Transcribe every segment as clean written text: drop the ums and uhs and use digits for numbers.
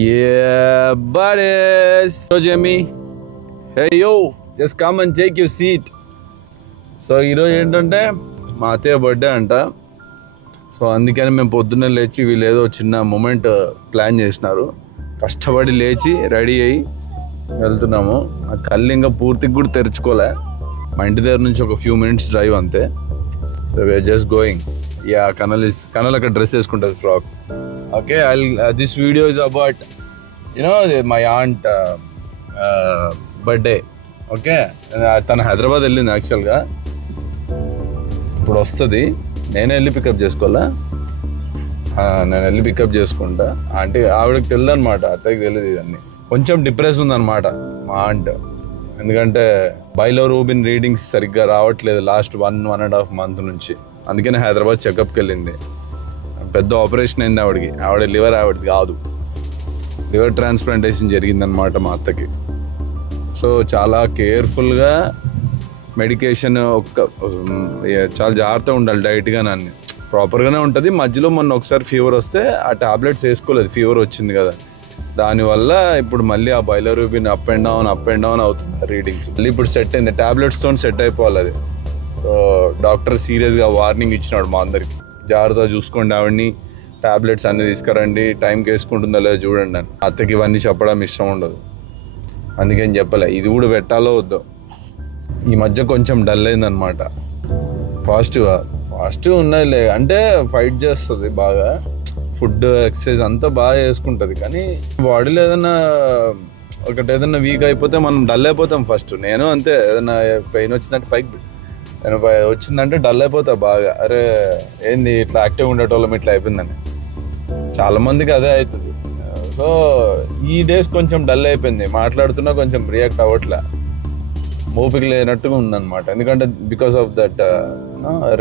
Yeah, buddies. So Jamie, hey yo, just come and take your seat. So ఈరోజు ఏంటంటే మా అత్తయ్య birthday అంట. సో అందుకని మేము పొద్దున్నే లేచి వీళ్ళు ఏదో చిన్న మూమెంట్ ప్లాన్ చేసినారు. కష్టపడి లేచి రెడీ అయ్యి వెళ్తున్నాము. ఆ కళ్ళు ఇంకా పూర్తిగా కూడా తెరుచుకోలే. మా ఇంటి దగ్గర నుంచి ఒక ఫ్యూ మినిట్స్ డ్రైవ్ అంతే. We're just going. యా కనల్ అక్కడ డ్రెస్ వేసుకుంటుంది frock. Okay, this video is about my aunt birthday. Okay, తను హైదరాబాద్ వెళ్ళింది యాక్చువల్గా. ఇప్పుడు వస్తుంది. నేనే వెళ్ళి పికప్ చేసుకోవాలా. నేను వెళ్ళి పికప్ చేసుకుంటా. అంటే ఆవిడకి తెలియదు అనమాట, అత్తయ్యకి తెలియదు ఇవన్నీ. కొంచెం డిప్రెస్ ఉందన్నమాట మా ఆంట్. ఎందుకంటే బైలోరూబిన్ రీడింగ్స్ సరిగ్గా రావట్లేదు లాస్ట్ 1.5 months నుంచి. అందుకనే హైదరాబాద్ చెకప్కి వెళ్ళింది. పెద్ద ఆపరేషన్ అయింది ఆవిడకి. ఆవిడది కాదు, లివర్ ట్రాన్స్ప్లాంటేషన్ జరిగిందనమాట మా అత్తకి. సో చాలా కేర్ఫుల్గా మెడికేషన్ చాలా జాగ్రత్తగా ఉండాలి. డైట్గా నన్ను ప్రాపర్గానే ఉంటుంది. మధ్యలో మొన్న ఒకసారి ఫీవర్ వస్తే ఆ టాబ్లెట్స్ వేసుకోలేదు, ఫీవర్ వచ్చింది కదా. దానివల్ల ఇప్పుడు మళ్ళీ ఆ బైలోరూబిన్ అప్ అండ్ డౌన్ అవుతుంది రీడింగ్స్. మళ్ళీ ఇప్పుడు సెట్ అయింది, టాబ్లెట్స్తో సెట్ అయిపోవాలి అది. సో డాక్టర్ సీరియస్గా వార్నింగ్ ఇచ్చినాడు మా అందరికి, జాగ్రత్తగా చూసుకోండి ఆవిడ్ని, టాబ్లెట్స్ అన్నీ తీసుకురండి, టైంకి వేసుకుంటుందో లేదో చూడండి అని. అత్తకి ఇవన్నీ చెప్పడం ఇష్టం ఉండదు, అందుకని చెప్పలే. ఇది కూడా పెట్టాలో వద్దో. ఈ మధ్య కొంచెం డల్ అయిందనమాట. పాజిటివ్ ఉన్నాయిలే, అంటే ఫైట్ చేస్తుంది బాగా. ఫుడ్ ఎక్సర్సైజ్ అంతా బాగా చేసుకుంటుంది. కానీ బాడీలో ఏదైనా వీక్ అయిపోతే మనం డల్ అయిపోతాం ఫస్ట్. నేను అంతే, ఏదైనా పెయిన్ వచ్చిందంటే పైకి వచ్చిందంటే డల్ అయిపోతా బాగా. అరే ఏంది ఇట్లా యాక్టివ్గా ఉండేటోళ్ళం ఇట్లా అయిపోయిందని. చాలామందికి అదే అవుతుంది. సో ఈ డేస్ కొంచెం డల్ అయిపోయింది. మాట్లాడుతున్నా కొంచెం రియాక్ట్ అవ్వట్లే, ఓపిక లేనట్టుగా ఉందన్నమాట. ఎందుకంటే బికాస్ ఆఫ్ దట్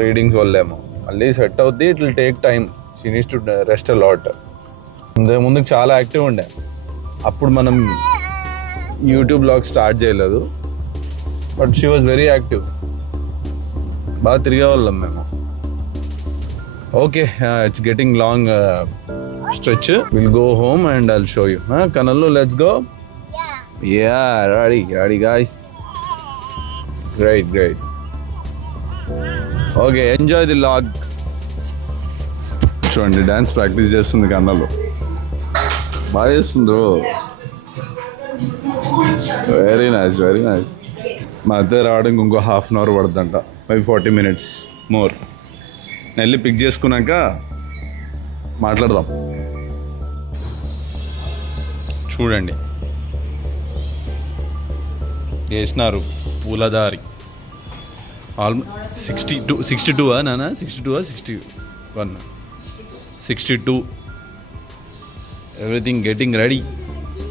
రీడింగ్స్ వల్లేమో. మళ్ళీ సెట్ అవుద్ది, it will take time. She needs to rest a lot. ముందుకు చాలా యాక్టివ్ ఉండే. అప్పుడు మనం యూట్యూబ్ బ్లాగ్ స్టార్ట్ చేయలేదు, but she was very active. బాగా తిరిగేవాళ్ళం మేము. Okay, it's getting long stretch. We'll go home and I'll show you. Kanalu, let's go. Yeah, ready guys. Great. Okay, enjoy the vlog. చూడండి, dance practice చేస్తుంది కన్నాలు. బాగా చేస్తుందో. Very nice. మా అత్తయ్య రావడానికి ఇంకో 1/2 hour పడుతుందంట, 40 minutes మోర్. నేను వెళ్ళి పిక్ చేసుకున్నాక మాట్లాడదాం. చూడండి చేసినారు పూలదారి. 62 నానా, 62 ఎవ్రీథింగ్ గెటింగ్ రెడీ.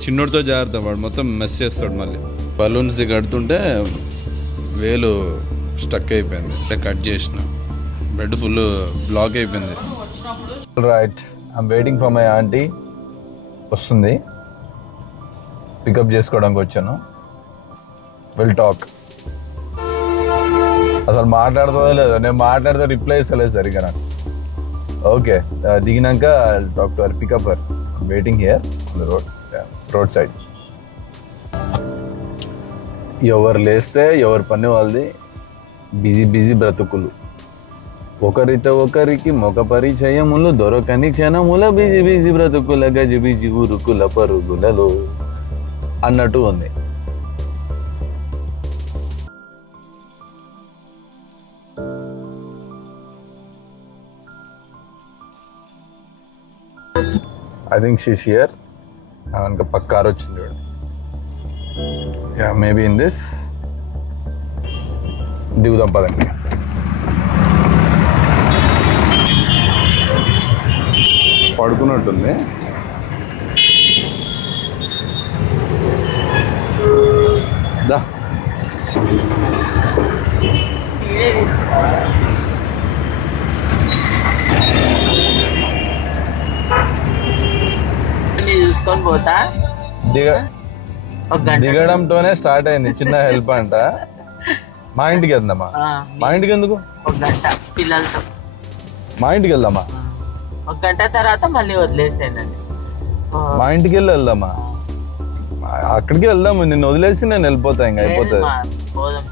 చిన్నోడితో జాగ్రత్త, వాడు మొత్తం మెస్ చేస్తాడు. మళ్ళీ బలూన్స్ కడుతుంటే వేలు స్టక్ అయిపోయింది, అంటే కట్ చేసిన. బెడ్ ఫుల్ బ్లాక్ అయిపోయింది. Right, I'm waiting for my aunty. వస్తుంది, పికప్ చేసుకోవడానికి వచ్చాను. Will talk. అసలు మాట్లాడుతుందో లేదో, నేను మాట్లాడితే రిప్లై ఇస్తలేదు సరిగ్గా నాకు. ఓకే, దిగినాక talk to her, pick up her. Waiting here on the road side. ఎవరు లేస్తే ఎవరి పని వాళ్ళది. బిజీ బ్రతుకులు. ఒకరికి మొక పరిచయములు దొరకని క్షణముల బిజీ బ్రతుకుల గజిబిజి ఉరుకుల పరుగులలో అన్నట్టు ఉంది. I think she's here. ఇంకా పక్క కార్ వచ్చింది చూడండి. Yeah, maybe in this. దిగుదాం పదండి. పడుకున్నట్టుంది. దా, చూసుకొని పోతా. దిగడంతోనే స్టార్ట్ అయింది చిన్న హెల్ప్ అంట. మా ఇంటికి వెళ్దామా? మా ఇంటికి ఎందుకు? 1 గంట పిల్లలతో మా ఇంటికి వెళ్దామా? 1 గంట తర్వాత మళ్ళీ వదిలేసేయండి. మా ఇంటికి వెళ్దామా, అక్కడికి వెళ్దాము. నిన్ను వదిలేసి నేను వెళ్ళిపోతా, ఇంకా అయిపోతుంది.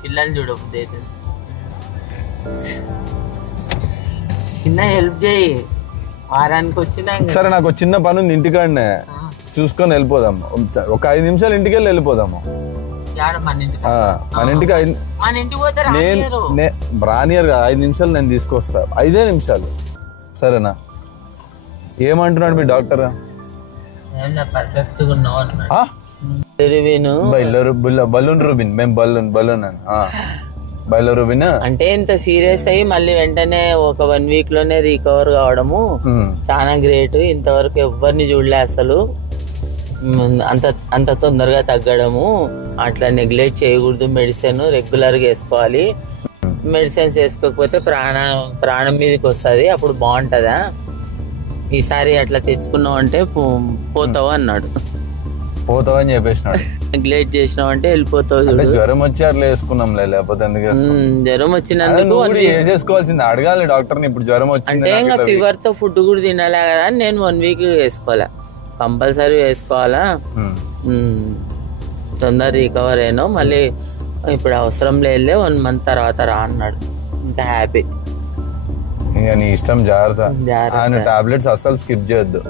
పిల్లలు చూడ చిన్న హెల్ప్ చేయి, వారానికి వచ్చినా. సరే, నాకు చిన్న పని ఉంది ఇంటికాడనే, చూసుకొని వెళ్ళిపోదాము. ఒక 5 నిమిషాలు ఇంటికి వెళ్ళిపోదాము. మన ఇంటికి నేను రానియర్ కదా, 5 నిమిషాలు నేను తీసుకొస్తా, 5 నిమిషాలు. సరేనా? ఏమంటున్నాడు మీ డాక్టర్? బలూన్ రూబిన్, మేము బలూన్ అని బయలురుబిన్ అంటే ఇంత సీరియస్ అయ్యి మళ్ళీ వెంటనే ఒక 1 వీక్ లోనే రికవర్ కావడము చాలా గ్రేట్. ఇంతవరకు ఎవరిని చూడలే అసలు. అంత తొందరగా తగ్గడము. అట్లా నెగ్లెక్ట్ చేయకూడదు. మెడిసిన్ రెగ్యులర్ గా వేసుకోవాలి. మెడిసిన్స్ వేసుకోకపోతే ప్రాణం మీదకి వస్తుంది. అప్పుడు బాగుంటదా? ఈసారి అట్లా తెచ్చుకున్నావు అంటే పోతావు అన్నాడు. పోతావు అని చెప్పేసినాడు. నెగ్లెక్ట్ చేసినావు అంటే వెళ్ళిపోతావు. జ్వరం వచ్చి అట్లా వేసుకున్నాం, లేకపోతే ఎందుకు? జ్వరం వచ్చినందుకు వేసేసుకోవాల్సింది, అడగాలి డాక్టర్ని. ఇప్పుడు జ్వరం వచ్చింది అంటే ఇంకా ఫీవర్ తో ఫుడ్ కూడా తినాలే కదా అని నేను 1 వీక్ వేసుకోవాలా, కంపల్సరీ వేసుకోవాలా. తొందర రికవర్ అయినా మళ్ళీ ఇప్పుడు అవసరం లేదులే 1 మంత్ తర్వాత రా అన్నాడు. ఇంకా హ్యాపీ. ఇంకా నీ ఇష్టం, జాగ్రత్త. ఆయన టాబ్లెట్స్ అస్సలు స్కిప్ చేయొద్దు.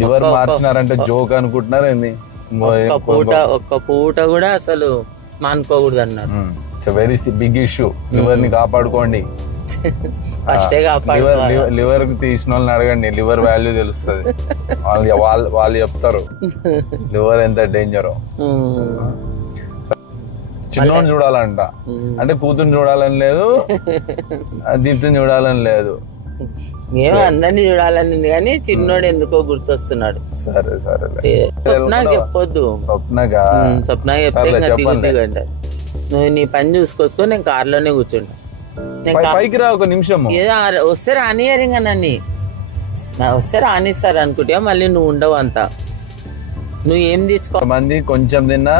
లివర్ మార్చినారంటే జోక్ అనుకుంటున్నారు ఏంది? ఒక్క పూట కూడా అసలు మానుకోకూడదు అన్నారు. It's very big issue. Liver ని కాపాడుకోండి. లివర్ తీసిన వాళ్ళని అడగండి, లివర్ వాల్యూ తెలుస్తుంది. వాళ్ళు చెప్తారు లివర్ ఎంత డేంజరో. చిన్నోని చూడాలంట, అంటే కూతుర్ని చూడాలని లేదు, దీప్తిని చూడాలని లేదు, మేము అందరినీ చూడాలని కానీ చిన్నోడు ఎందుకో గుర్తొస్తున్నాడు. సరే సరే, స్వప్నకి చెప్పొద్దు. స్వప్నకి చెప్తే దిగండి. నువ్వు నీ పని చూసుకొచ్చుకో, నేను కార్లోనే కూర్చుంటా. పైకి రా ఒక నిమిషం. ఏదో వస్తే రానియరు, ఇంకా నన్ను వస్తే రానిస్తారు అనుకుంటా. మళ్ళీ నువ్వు ఉండవు అంతా. నువ్వు ఏం తెచ్చుకో. మంది కొంచెం తిన్నా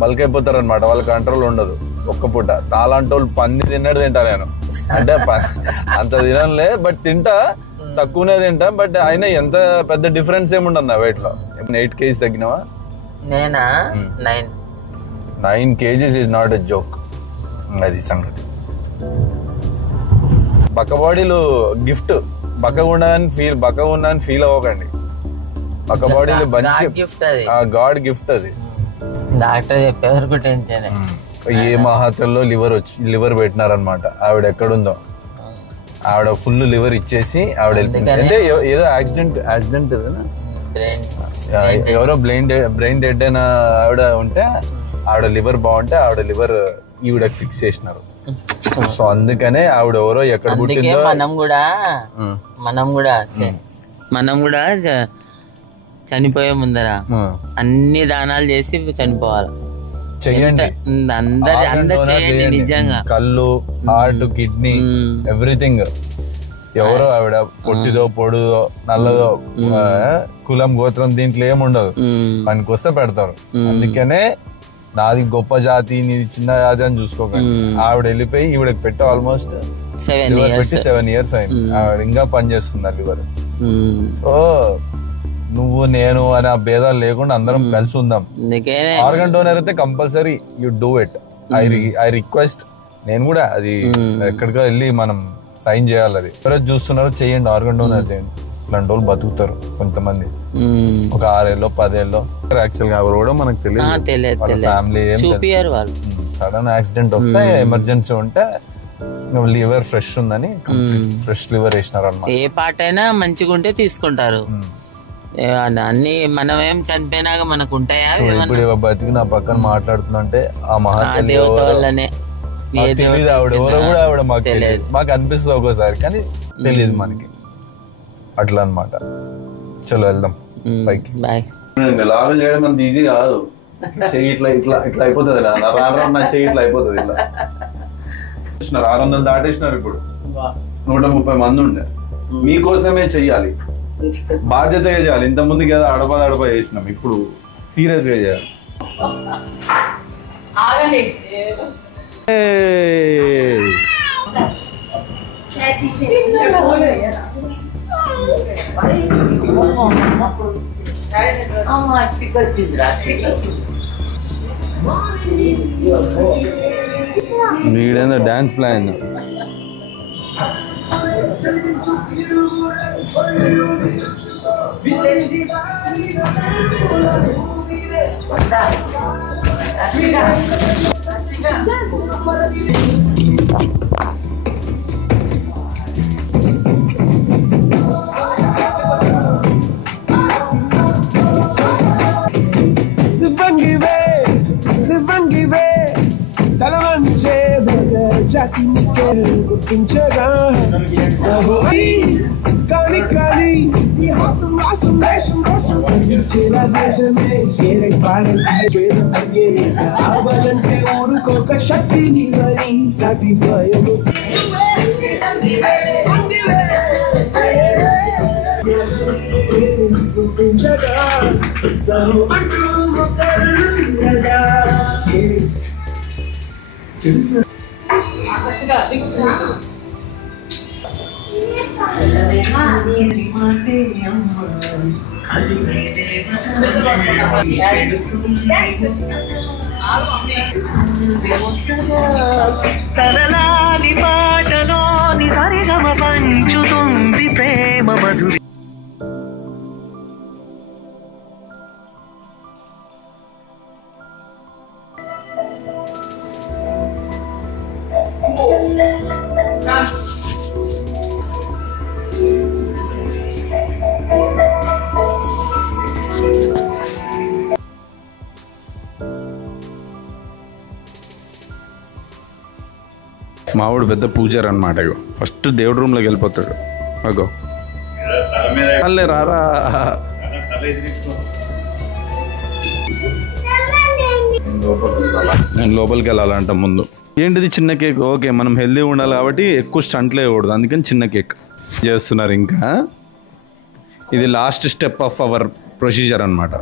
బల్కైపోతారు అనమాట, వాళ్ళ కంట్రోల్ ఉండదు. ఒక్క పూట నాలాంటి వాళ్ళు పంది తిన్నాడు తింటా నేను. అంటే అంత తినలే, బట్ తింటా, తక్కువనే తింటా. బట్ అయినా ఎంత పెద్ద డిఫరెన్స్ ఏముండదు వెయిట్ లో. 8 kgs తగ్గినావా? నేనా 9 kgs is not a joke. అది సంగతి. బక్క బాడీలు గిఫ్ట్. బక్కగా ఉండని ఫీల్ అవ్వకండి. బక్క బాడీలు గాడ్ గిఫ్ట్. అది డాక్టర్ చెప్పే వరకు టెన్షన్. ఏ మహాత్లో లివర్ పెట్టినారనమాట. ఆవిడ ఎక్కడుందో, ఆవిడ ఫుల్ లివర్ ఇచ్చేసి ఆవిడ అంటే ఏదో యాక్సిడెంట్ ఎవరో బ్రెయిన్ డెడ్ అయిన ఆవిడ ఉంటే, ఆవిడ లివర్ బాగుంటే ఆవిడ లివర్ ఈవిడకి ఫిక్స్ చేసినారు. సో అందుకనే ఆవిడ ఎవరో ఎక్కడ పుట్టిందో. మనం కూడా చనిపోయే ముందర అన్ని దానాలు చేసి చనిపోవాలి. చెయ్యండి, అందరు చేయండి నిజంగా. కళ్ళు, హార్ట్, కిడ్నీ, ఎవ్రీథింగ్. ఎవరో ఆవిడ పొట్టిదో పొడుదో నల్లదో కులం గోత్రం దీంట్లో ఏముండదు, పనికి వస్తే పెడతారు. అందుకనే నాది గొప్ప జాతి, నీది చిన్న జాతి అని చూసుకోకండి. ఆవిడ వెళ్ళిపోయి ఈవిడకి పెట్టి ఆల్మోస్ట్ 7 years అయింది. ఆవిడ ఇంకా పని చేస్తుంది లివర్. సో నువ్వు నేను అనే భేదాలు లేకుండా అందరం కలిసి ఉందాం. ఆర్గన్ డోనర్ అయితే compulsory you do it. I request. నేను కూడా అది ఎక్కడికో వెళ్ళి మనం సైన్ చేయాలి. అది ఎవరైతే చూస్తున్నారో చేయండి, ఆర్గన్ డోనర్ చేయండి. ఇలాంటి వాళ్ళు బతుకుతారు కొంతమంది, ఒక 6 ఏళ్ళో 10 ఏళ్ళో. యాక్చువల్ గా ఎవరు కూడా మనకు తెలియదు, ఫ్యామిలీ సడన్ యాక్సిడెంట్ వస్తే ఎమర్జెన్సీ ఉంటే లివర్ ఫ్రెష్ ఉందని ఫ్రెష్ లివర్ వేసినారు అన్నమాట. ఏ పార్ట్ అయినా మంచిగా ఉంటే తీసుకుంటారు. అన్ని మనమేం చనిపోయినాక మనకు ఉంటాయా? ఇప్పుడు బతికి నా పక్కన మాట్లాడుతుందంటే ఆ మహాదేవత వల్లనే. ఆవిడ ఎవరో కూడా ఆవిడ మాకు తెలియదు. మాకు అనిపిస్తుంది ఒక్కోసారి, కానీ తెలియదు మనకి. అట్లా అన్నమాట. చలో వెళ్దాం పైకి. లాగులు చేయడం అంత ఈజీ కాదు. చెయ్యి ఇట్లా ఇట్లా ఇట్లా అయిపోతుంది. నా చెయ్యి ఇట్లా అయిపోతుంది. ఇట్లా 600 దాటేసినారు. ఇప్పుడు 130 మంది ఉండే. మీకోసమే చెయ్యాలి, బాధ్యతగా చేయాలి. ఇంత ముందుకి ఏదో అడప చేసినాం, ఇప్పుడు సీరియస్ గా చేయాలి. వీడేందో డాన్స్ ప్లాన్. గుర్తించగా కానీ కానీ ఈ హాసం రాసం వేషం కోసం అందించేలా దేశమే ఏరై పాడంటే ఊరుకోక శక్తిని మరి సాటి భయము గుర్తించగా తనలాని పాటలోని సరిగమ పంచుతుంది ప్రేమ మధురి. మావాడు పెద్ద పూజారు అనమాట. ఫస్ట్ దేవుడి రూమ్లోకి వెళ్ళిపోతాడు. అగో అల్లే రారా. నేను లోపలికి వెళ్ళాలంట ముందు. ఏంటిది చిన్న కేక్? ఓకే, మనం హెల్దీ ఉండాలి కాబట్టి ఎక్కువ స్టంట్లు వేయకూడదు, అందుకని చిన్న కేక్ చేస్తున్నారు. ఇంకా ఇది last step of our procedure అనమాట.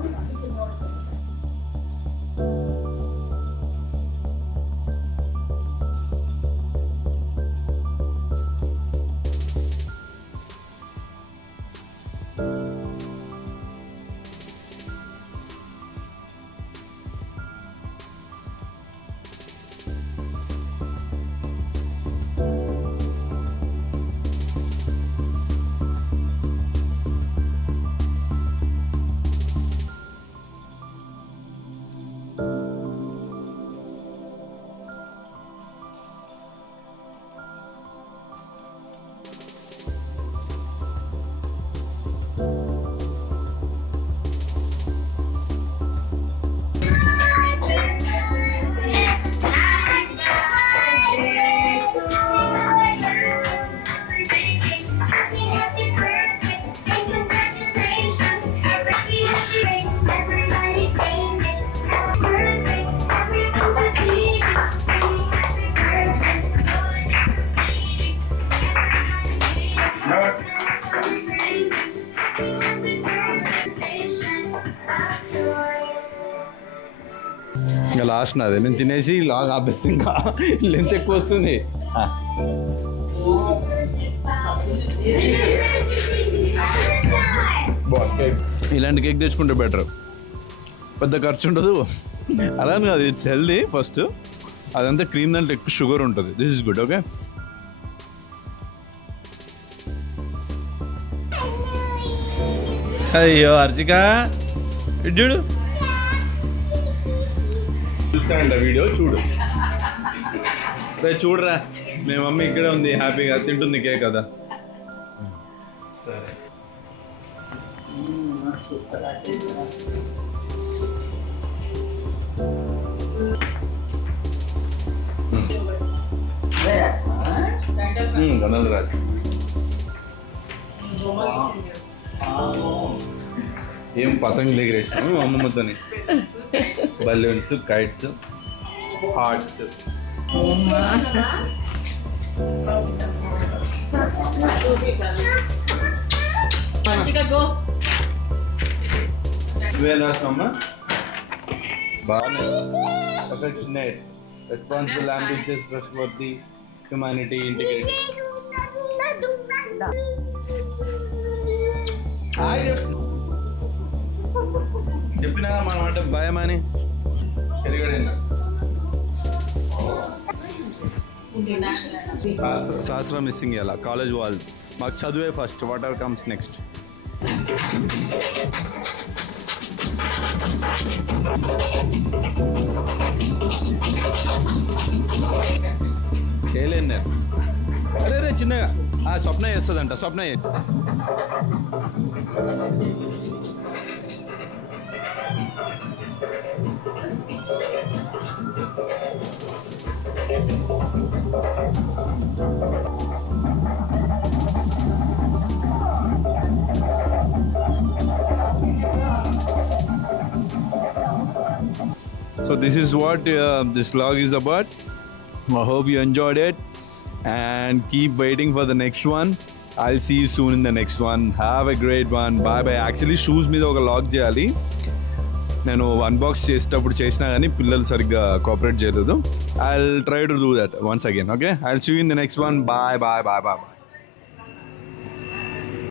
ఇంకా లాస్ట్ నాదే. నేను తినేసి లాగ్ ఆపేస్తే ఇంకా లెంత్ ఎక్కువ వస్తుంది. ఇలాంటి కేక్ తెచ్చుకుంటే బెటర్, పెద్ద ఖర్చు ఉండదు. అలానే కాదు, ఇట్స్ హెల్దీ. ఫస్ట్ అదంతా క్రీమ్, దాంట్లో ఎక్కువ షుగర్ ఉంటుంది. This is good. ఓకే, అయ్యో హర్షిక ఇటు చూడు. చూస్తానంట వీడియో, చూడు. చూడరా, మీ మమ్మీ ఇక్కడే ఉంది, హ్యాపీగా తింటుంది కేక్ కదా. సరే, గణాలు రాజు ఏం పతంగులు ఎగిరేసాము అమ్మమ్మతోని. Balloons, kites, hearts. నువ్వేనామ్మా? బాగానే. Affectionate, responsible, ambitious, trustworthy, humanity, integration. చెప్పినా మనం అంటే భయం అని శాస్త్రం మిస్సింగ్ ఎలా కాలేజ్ వాళ్ళు మాకు చదువే first what ever comes next. చేయలేను నేను. అరే రే చిన్నగా స్వప్న చేస్తుందంట. స్వప్న So this is what this vlog is about. I hope you enjoyed it and keep waiting for the next one. I'll see you soon in the next one. Have a great one. Bye bye. Actually shoes మీద ఒక log చేయాలి. నేను unbox చేసేటప్పుడు చేసినా కానీ పిల్లలు సరిగ్గా cooperate చేయలేదు. I'll try to do that once again. Okay? I'll see you in the next one. Bye bye bye bye bye.